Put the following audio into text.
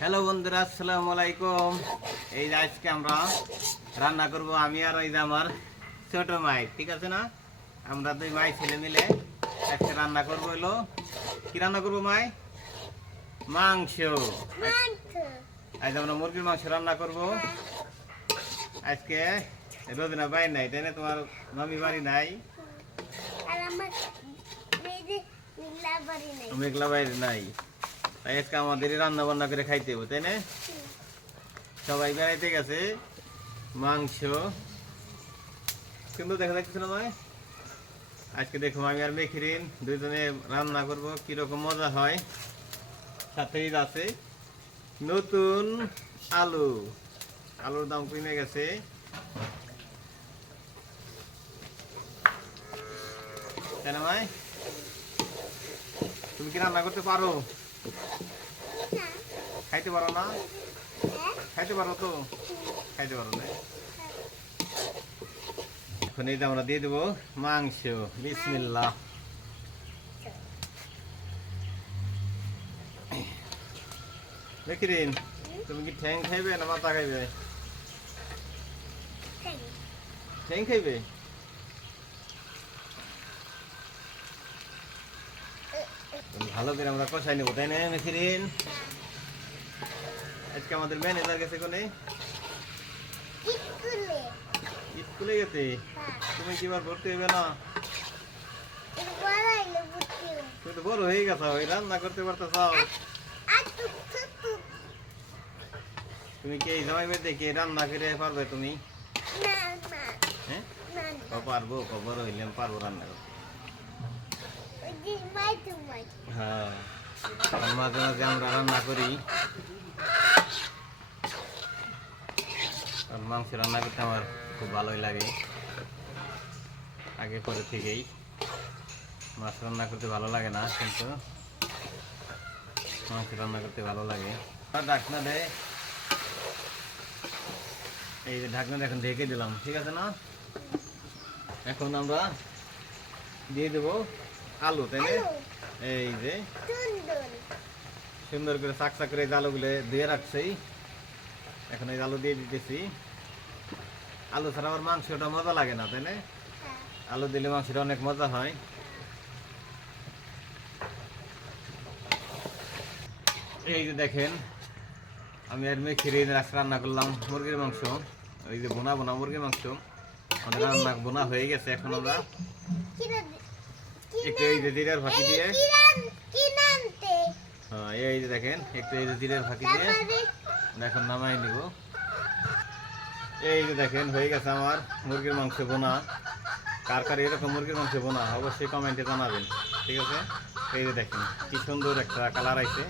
Hello বন্ধুরা, আসসালামু আলাইকুম। এই যে আজকে আমরা রান্না করব আমি আর ওই যে আমার ছোট মাই, ঠিক আছে না? আমরা দুই মাই ছেলে মিলে আজকে রান্না করব। হলো কি রান্না করব মাই? মাংস। আজ আমরা মুরগির মাংস রান্না করব। আজকে রোদিনা বাড়ি নাই, তাই না? তোমার মামি বাড়ি নাই, মেঘলা বাড়ি নাই। তাই আজকে আমাদের রান্না বান্না করে খাইতে হবে, তাই না? সবাই বেড়াইতে গেছে। মাংস কিন্তু দেখা যাচ্ছে না ভাই। আজকে দেখো আমি আর মেখিরিন দুইজনে রান্না করব, কিরকম মজা হয়। সাথেই আছে নতুন আলু। আলুর দাম কমে গেছে। তাই না ভাই? তুমি কি রান্না করতে পারো? খাইতে পারো না? খাইতে পারো তো? খাইতে পারো না? এখন এই যে আমরা দিয়ে দেবো মাংস। বিসমিল্লাহ। মেখিরিন, তুমি কি ঠ্যাং খাইবে না মাথা খাইবে? ঠ্যাং খাইবে? ভালো করে আমরা কষাই নেবো, তাই না মেখিরিন? আজকে আমাদের ম্যানেজার গেছে কোনে? স্কুলে গেছে। তুমি কি বার ভর্তি হইবে না? তুমি তো বড় হয়ে গেছো, রান্না করতে পারতেছাও। তুমি কি এই জামাই বেঁধে কি রান্না করে পারবে তুমি? হ্যাঁ পারবো, বড় হইলে পারবো রান্না করতে। হ্যাঁ, মাঝে মাঝে আমরা রান্না করি। মাংস রান্না করতে আমার খুব ভালোই লাগে, আগে করে থেকেই। মাছ রান্না করতে ভালো লাগে না, কিন্তু মাংস রান্না করতে ভালো লাগে। ঢাকনা দেয়, এই যে ঢাকনা এখন ঢেকে দিলাম, ঠিক আছে না? এখন আমরা দিয়ে দেবো আলু, তাই না? এই যে সুন্দর করে চাক করে এই আলুগুলো ধুয়ে রাখছি। এখন এই আলু দিয়ে দিতেছি। আলু ছাড়া আমার মাংসটা মজা লাগে না, তাই না? আলু দিলে মাংসটা অনেক মজা হয়। এই যে দেখেন আমি আর মেখিরে রান্না করলাম মুরগির মাংস। ওই যে বোনা বোনা মুরগির মাংস আমাদের রান্না বোনা হয়ে গেছে। এখন আমরা একটু এই যে জিরার ফাঁকি দিয়ে, হ্যাঁ এই যে দেখেন একটু এই যে জিরার ফাঁকি দিয়ে এখন নামাই নিব। এই যে দেখেন হয়ে গেছে আমার মুরগির মাংস বোনা। কার কার এরকম মুরগির মাংস বোনা অবশ্যই কমেন্টে জানাবেন, ঠিক আছে? এই যে দেখেন কি সুন্দর একটা কালার আইছে।